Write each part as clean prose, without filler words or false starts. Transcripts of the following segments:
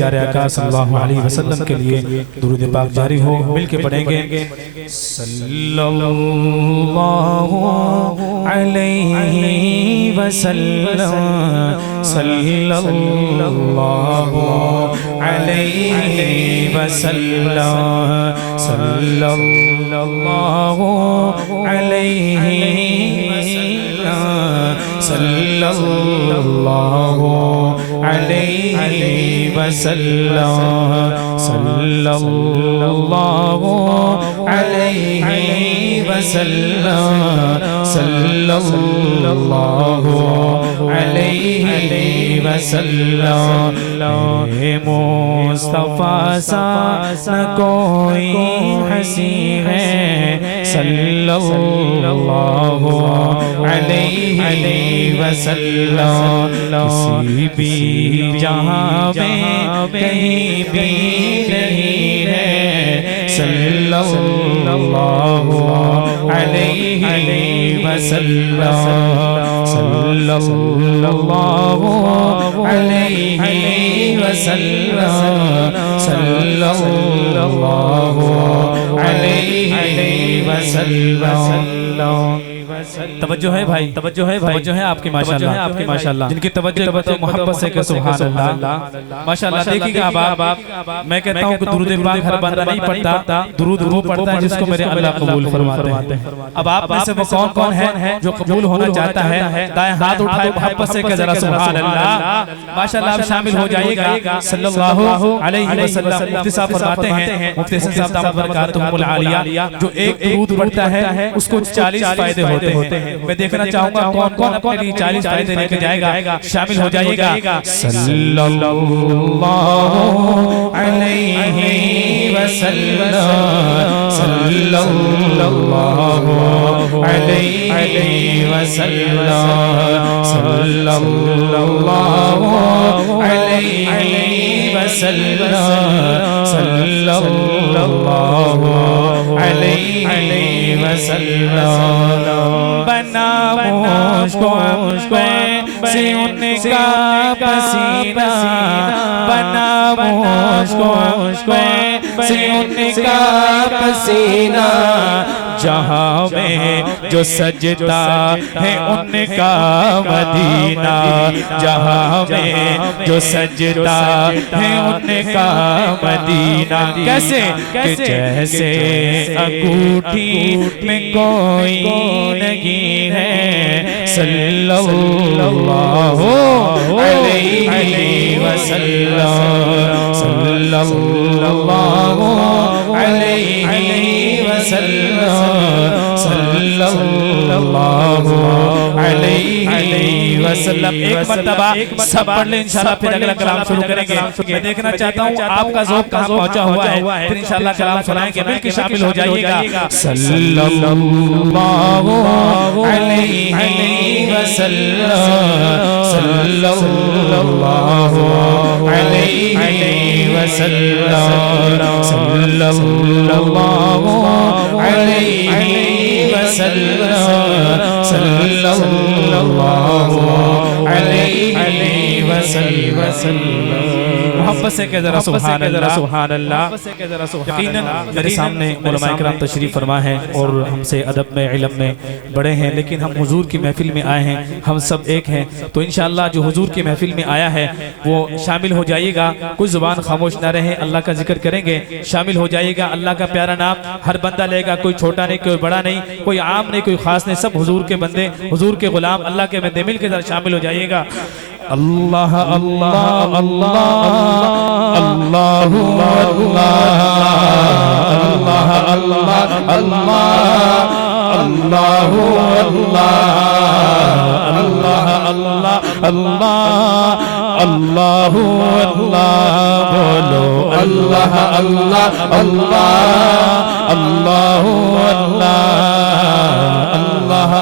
پیارے آقا صلی اللہ علیہ وسلم کے لیے درود پاک جاری ہو، مل کے پڑھیں گے صلی اللہ علیہ وسلم صلی اللہ علیہ وسلم صلی اللہ علیہ صلی اللہ علیہ وسلم صلی اللہ علیہ وسلم صلی اللہ علیہ وسلم اے مصطفیٰ سا نہ کوئی ہنسی ہے صلی اللہ علیہ وسلم کسی بھی جہاں میں کہیں بھی نہیں ہے صلی اللہ علیہ وسلم صلی اللہ علیہ وسلم صلی اللہ علیہ وسلم توجہ ہے بھائی، توجہ ہے بھائی، توجہ ہے آپ کی ماشاءاللہ، آپ کی ماشاءاللہ جن کی توجہ محبت سے کہ سبحان اللہ ماشاءاللہ۔ دیکھیں گے اب میں کہتا ہوں کہ درود پاک ہر بندہ نہیں پڑھتا، درود وہ پڑھتا ہے جس کو میرے اللہ قبول فرماتے ہیں۔ اب آپ میں سے وہ کون کون ہے جو قبول ہونا چاہتا ہے؟ دائیں ہاتھ اٹھائے محبت سے کہ ذرا سبحان اللہ ماشاءاللہ آپ شامل ہو جائیے گا صلی اللہ علیہ وسلم۔ مفتی صاحب فرماتے ہیں، مفتی صاحب دامت برکاتہم العالیہ، جو ایک درود پڑھتا ہے اس کو 40 فائدے ہوتے ہیں۔ میں دیکھنا چاہوں گا کون کون اپنے لیے 40 فائدے لے کے جائے گا، شامل ہو جائیے گا صلی اللہ علیہ وسلم صلی اللہ علیہ وسلم صلی اللہ علیہ وسلم صلی اللہ علیہ وسلم۔ بنا مجھ کو سے ان کا پسینہ، بنا مجھ کو سے ان کا پسینہ، جہاں میں جو سجدہ ہے ان کا مدینہ، جہاں میں جو سجدہ ہے ان کا مدینہ۔ کیسے کہ جیسے انگوٹھی میں کوئی نہیں ہے صلی اللہ علیہ وسلم صلی اللہ علیہ وسلم صلی اللہ علیہ وسلم۔ ایک مرتبہ سب پڑھ لیں انشاءاللہ، پھر اگلا کلام شروع کریں گے۔ میں دیکھنا چاہتا ہوں آپ کا ذوق کہاں پہنچا ہوا ہے، پھر انشاءاللہ کلام سنائیں گے، مل کے شامل ہو جائیے گا صلی اللہ علیہ وسلم صلی اللہ علیہ وسلم صلی اللہ علیہ وسلم صلی اللہ علیہ وسلم۔ محبت سے کہ ذرا سبحان اللہ، سبحان اللہ۔ یقیناً میرے سامنے علماء کرام تشریف فرما ہیں اور ہم سے ادب میں علم میں بڑے ہیں، لیکن ہم حضور کی محفل میں آئے ہیں، ہم سب ایک ہیں، تو انشاءاللہ جو حضور کی محفل میں آیا ہے وہ شامل ہو جائیے گا، کوئی زبان خاموش نہ رہے، اللہ کا ذکر کریں گے، شامل ہو جائیے گا۔ اللہ کا پیارا نام ہر بندہ لے گا، کوئی چھوٹا نہیں، کوئی بڑا نہیں، کوئی عام نہیں، کوئی خاص نہیں، سب حضور کے بندے، حضور کے غلام، اللہ کے بندے، مل کے ذرا شامل ہو جائیے گا۔ اللہ اللہ اللہ اللہ اللہ اللہ اللہ اللہ اللہ بولو اللہ اللہ اللہ اللہ اللہ اللہ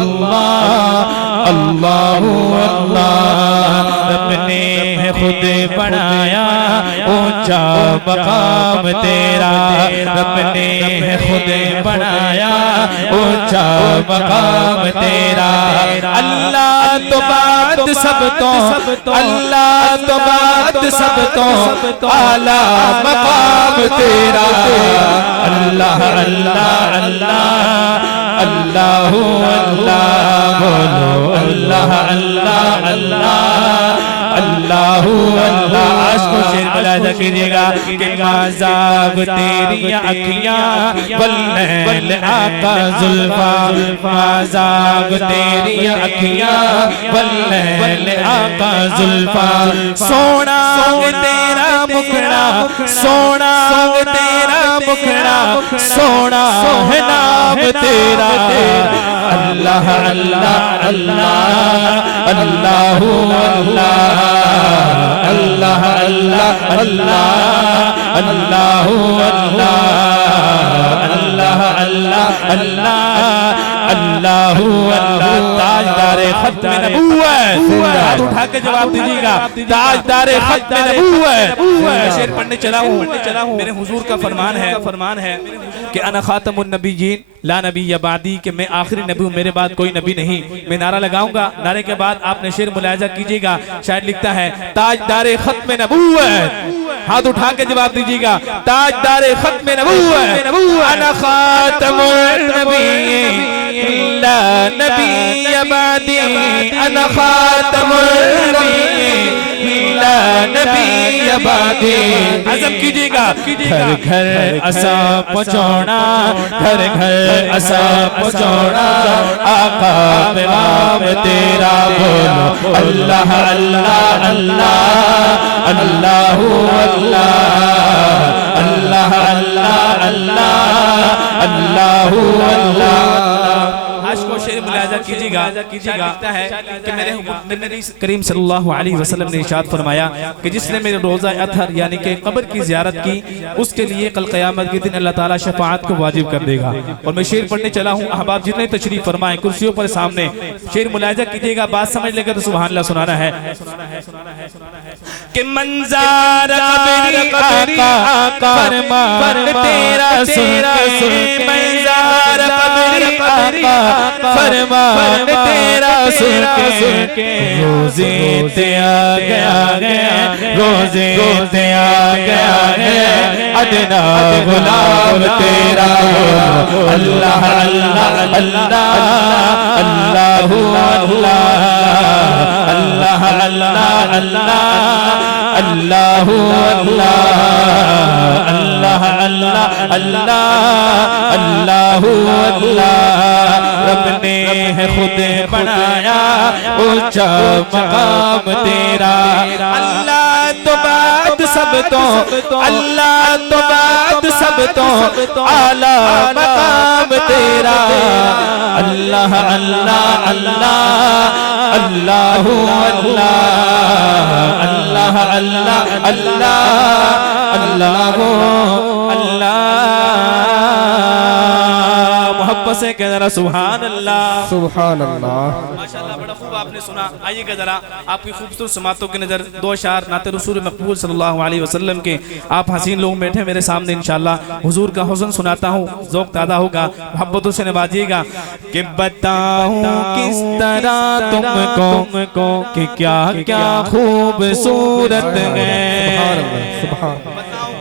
اللہ اللہ اللہ۔ رب نے خود بڑا بنایا اونچا مقام تیرا رب نے خود بنایا اونچا مقام تیرا اللہ تو بات سب تو اللہ تو بات سب تو اعلیٰ مقام تیرا اللہ اللہ اللہ اللہ اللہ بولو اللہ اللہ اللہ اللہ اللہ عشق و شیر ملاحظہ کیجئے گا کہ مازاغ تیری اکھیاں واللیل آقا زلفاں مازاغ تیری اکھیاں واللیل آقا زلفاں سونا تیرا مکھڑا سونا تیرا مکھڑا سونا ہے نام تیرا اللہ اللہ اللہ اللہ اللہ اللہ اللہ اللہ اللہ اللہ اللہ اللہ اللہ تاجدار ختم نبوت ہاتھ اٹھا کے جواب دیجیے گا تاجدار ختم نبوت میں شعر پڑھنے چلا ہوں میرے حضور کا فرمان ہے کہ انا خاتم النبیین لا نبی بعدی کہ میں آخری نبی ہوں میرے بعد کوئی نبی نہیں میں نعرہ لگاؤں گا نعرے کے بعد آپ نے شعر ملاحظہ کیجیے گا شاید لکھتا ہے تاجدار ختم نبوت ہاتھ اٹھا کے جواب دیجیے گا تاجدار ختم نبوت انا خاتم النبیین لا نبی بعدی انا خاتم النبیین لا نبی بعدی عزم کیجیے گا گھر گھر عصا پہنچونا گھر گھر عصا پہنچونا آقا پیغام تیرا بولو اللہ اللہ اللہ اللہ اللہ اللہ اللہ اللہ اللہ عشق و شعر ملاحظہ کیجیے گا لکھتا ہے کہ میرے نبی کریم صلی اللہ علیہ وسلم نے ارشاد فرمایا کہ جس نے میرے روزہ اطہر یعنی کہ قبر کی زیارت کی اس کے لیے کل قیامت کے دن اللہ تعالیٰ شفاعت کو واجب کر دے گا اور میں شعر پڑھنے چلا ہوں احباب جتنے تشریف فرمائیں کرسیوں پر سامنے شعر ملاحظہ کیجیے گا بات سمجھ لے گا تو سبحان اللہ سنانا ہے کہ منظر قبری آقا فرمان تیرا سن کے منظر قبری آقا فرمان تیرا سن کے روزے تے آ گیا روزے تے آ گیا ادنا غلام تیرا اللہ اللہ اللہ اللہ اللہ اللہ اللہ اللہ اللہ اللہ اللہ اللہ اللہ رب نے ہے خود بنایا اونچا مقام تیرا اللہ تو بات سب تو اللہ تو بات سب تو اعلیٰ مقام تیرا اللہ اللہ اللہ اللہ اللہ اللہ اللہ اللہ محبت سے کہہ ذرا سبحان اللہ سبحان اللہ ماشاءاللہ بڑا خوب آپ نے سنا آئیے گا ذرا آپ کی خوبصورت سماعتوں کی نظر دو اشعار نعت رسول مقبول صلی اللہ علیہ وسلم کے آپ حسین لوگ بیٹھے میرے سامنے انشاءاللہ حضور کا حسن سناتا ہوں ذوق تازہ ہوگا محبتوں سے نوازیے گا کہ بتاؤں کس طرح تم کو کہ کیا کیا خوبصورت ہے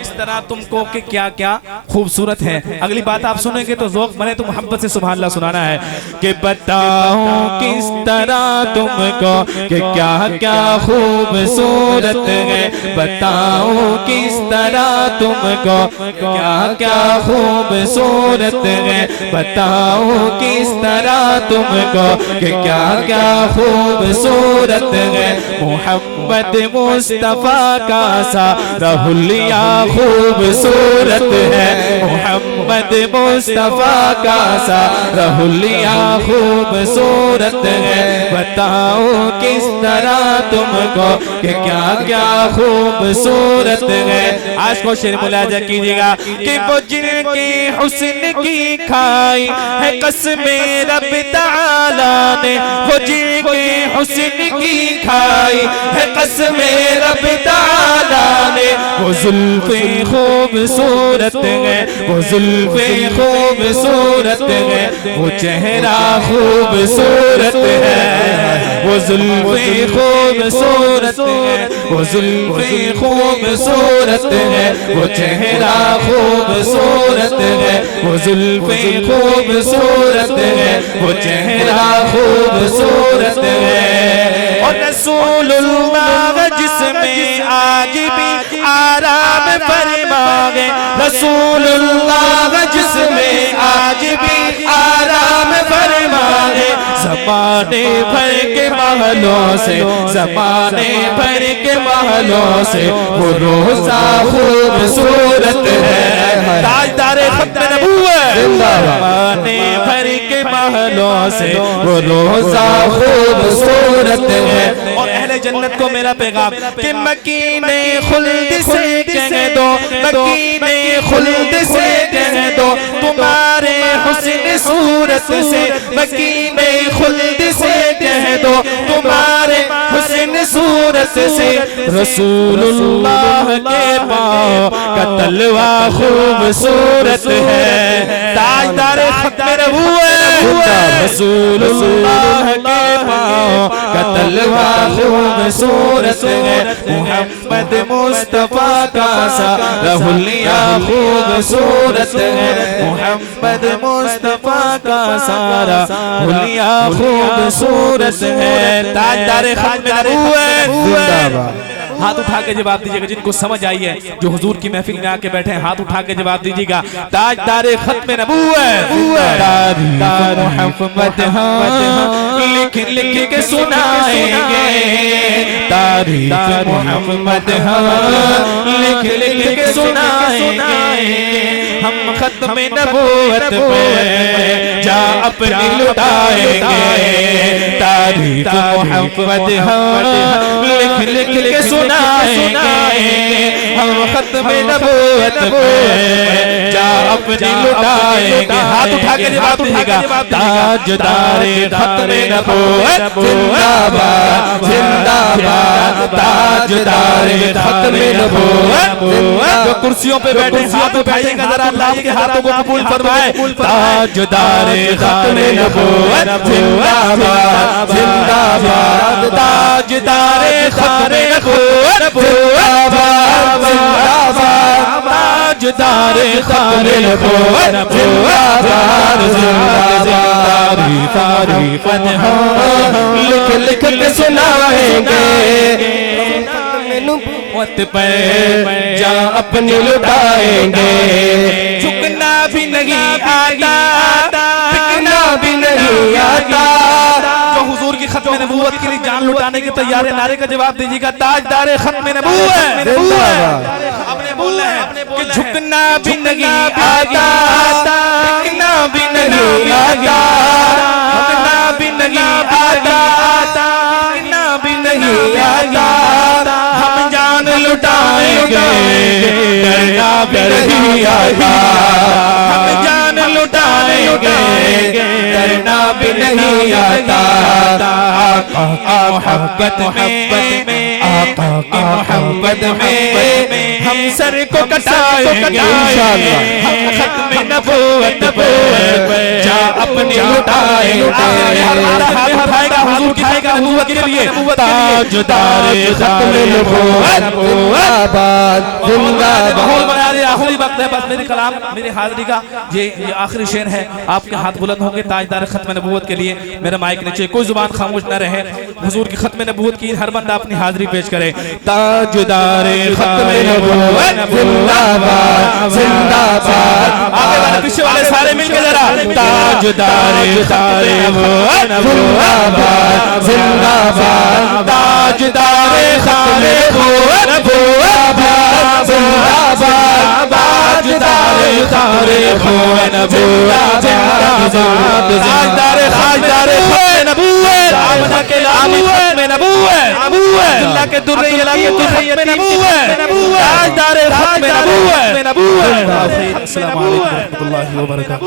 کس طرح تم کو کہ کیا کیا خوبصورت ہے اگلی بات آپ سنیں گے تو ذوق بنے تو محبت سے سبحان اللہ سنانا ہے کہ بتاؤں کس طرح تم کو کہ کیا کیا خوبصورت ہے بتاؤں کس طرح تم کو کیا کیا خوبصورت ہے بتاؤں کس طرح تم کو کہ کیا کیا خوبصورت ہے محمد مصطفیٰ کا سارا حلیہ خوبصورت ہے محمد مصطفیٰ کا سارا حلیہ خوبصورت ہے بتاؤ کس طرح تم کو کہ کیا کیا خوبصورت ہے عاشق و شعر ملاحظہ کیجیے گا کہ وہ جن کی حسن کی کھائی ہے قسم رب تعالیٰ نے وہ جن کی حسن کی کھائی ہے قسم رب تعالیٰ وہ زلفیں خوبصورت ہے، وہ زلفیں خوبصورت ہے، وہ چہرہ خوبصورت ہے، وہ زلفیں خوبصورت ہے، وہ زلفیں خوبصورت ہے، وہ چہرہ خوبصورت ہے، وہ زلفیں خوبصورت ہے، وہ چہرہ خوبصورت ہے، اور رسول اللہ جس میں آج بھی آرام فرمائے، رسول اللہ جس میں آج بھی آرام فرمائے، زمانے بھر کے محلوں سے، زمانے بھر کے محلوں سے وہ روزہ خوبصورت ہے، تاجدار ختم نبوت، زمانے بھر کے محلوں سے وہ روزہ خوبصورت ہے۔ اور اہل جنت کو میرا پیغام کہ مکین خلد سے کہہ دو، مکین خلد سے کہہ دو، تمہارے حسن صورت سے، مکین خلد سے کہہ دو، تمہارے حسن صورت سے، رسول اللہ کے پاؤں کا تلوہ خوبصورت ہے، تاجدار ختم نبوت، رسول اللہ کے پاؤں کا تلوہ خوبصورت ہے، محمد مصطفیٰ کا سارا حلیہ خوبصورت ہے، محمد مصطفیٰ کا سارا حلیہ خوبصورت ہے، تاجدار ختم نبوت۔ ہاتھ اٹھا کے جواب دیجیے گا جن کو سمجھ آئی ہے، جو حضور کی محفل میں آ کے بیٹھے ہیں، ہاتھ اٹھا کے جواب دیجیے گا، تاجدار ختم نبوت، تاریخ محمد ہاں لکھ لکھ کے سنائیں گے، تاریخ محمد ہاں لکھ لکھ کے سنائیں گے، ہم ختم نبوت پہ جا اپنی لٹائیں گے، تاریخ محمد ہاں لکھ لکھ کے سنائیں گے، ہم ختم نبوت پہ جا اپنی لٹائیں گے، ہاتھ اٹھا کے جواب دیجیے گا، تاجدار ختم نبوت زندہ باد، زندہ باد، تاجدار ختم نبوت، جو کرسیوں پہ بیٹھے ہاتھ اٹھائیے گا ذرا اللہ کے ہاتھوں کو قبول فرمائے، تاجدار ختم نبوت زندہ باد، زندہ باد، تاجدار ختم نبوت زندہ باد، زندہ باد، تاجدار ختم نبوت زندہ باد، زندہ باد، تاریخ ہم لکھ لکھ کے سنائیں گے، نبوت پہ جا اپنی لٹائیں گے، جھکنا بھی نہیں آتا، جھکنا بھی نہیں آتا، جو حضور کی ختم نبوت کے لیے جان لٹانے کے تیار ہے، نعرے کا جواب دیجیے گا، تاجدار ختم نبوت، آپ نے بولنا ہے کہ جھکنا بھی نہیں آتا، جھکنا بھی نہیں آتا، جھکنا بھی نہیں آتا، جھکنا بھی نہیں آتا، ہم جان لٹائیں گے، ڈرنا بھی نہیں آتا، ہم جان لٹائیں گے، ڈرنا بھی نہیں آتا، آقا محبت میں، آقا کی محبت میں ہم سر کو کٹائیں گے، ہم ختم نبوت پہ جا اپنی لٹائیں گے، ہاتھ اٹھائے گا حضور کی نبوت کے لیے، تاجدار ختم نبوت زندہ باد، زندہ باد۔ آخری وقت ہے بس میری کلام میری حاضری کا یہ آخری شعر ہے، آپ کے ہاتھ بلند ہوں گے تاجدار ختم نبوت کے لیے، میرا مائک نیچے، کوئی زبان خاموش نہ رہے، حضور کی ختم نبوت کی ہر بندہ اپنی حاضری پیش کرے، تاجدار ختم نبوت زندہ باد، زندہ باد، آگے والے پیچھے والے سارے مل کے ذرا، تاجدار ختم نبوت زندہ باد، زندہ باد، تاجدار ختم نبوت زندہ باد، زندہ باد، تاجدار ختم نبوت زندہ باد، تاجدار ختم نبوت، آمنہ کے لام ختم نبوت، اللہ کے در الہ کے ختم نبوت، تاجدار ختم نبوت۔ السلام علیکم ورحمۃ اللہ وبرکاتہ۔